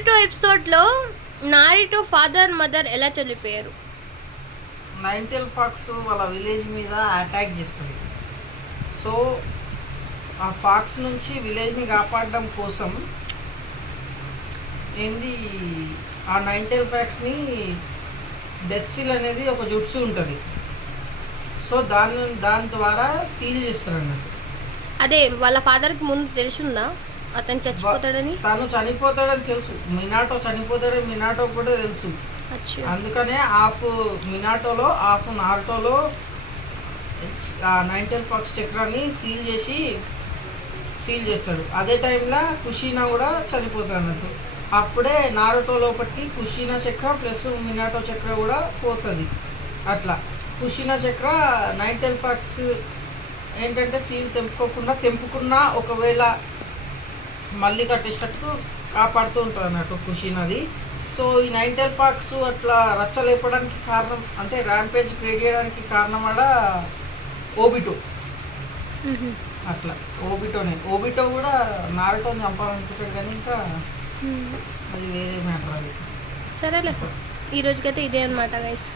Naruto ఎపిసోడ్లో Naruto father mother ఎలా చనిపోయారు? నైన్టెల్ ఫాక్స్ వాళ్ళ విలేజ్ మీద అటాక్ చేస్తుంది. సో ఆ ఫాక్స్ నుంచి విలేజ్ని కాపాడడం కోసం ఏంది ఆ నైన్టెల్ ఫాక్స్ని డెత్ సీల్ అనేది ఒక జుట్సు ఉంటుంది. సో దాని ద్వారా సీల్ చేస్తారు అన్నట్టు. అదే వాళ్ళ ఫాదర్కి ముందు తెలిసిందా అతను చచ్చిపోతాడని? తను చనిపోతాడని తెలుసు, మినాటో చనిపోతాడని మినాటో కూడా తెలుసు. అందుకనే హాఫ్ మినాటోలో హాఫ్ నారుటోలో ఆ నైన్టెల్ ఫాక్స్ చక్రాన్ని సీల్ చేస్తాడు. అదే టైంలో కుషీనా కూడా చనిపోతాడు అన్నట్టు. అప్పుడే నారుటో లోపలికి కుషీనా చక్ర ప్లస్ మినాటో చక్ర కూడా పోతుంది. అట్లా కుషీనా చక్ర నైన్టెల్ ఫాక్స్ ఏంటంటే సీల్ తెంపుకున్నా ఒకవేళ మళ్ళీ కట్టేటట్టుకు కాపాడుతూ ఉంటుంది అన్నట్టు కుషీనాది. సో ఈ నైన్టెల్ ఫాక్స్ అట్లా రచ్చలేపడానికి కారణం అంటే ర్యాంపేజ్ క్రియేట్ చేయడానికి కారణం వల్ల ఓబిటో. అట్లా ఓబిటో కూడా నారుటోని చంపాలనుకుంటాడు, కానీ ఇంకా అది వేరే మ్యాటర్. అది సరేలే, ఈ రోజుకైతే ఇదే అనమాట గైస్.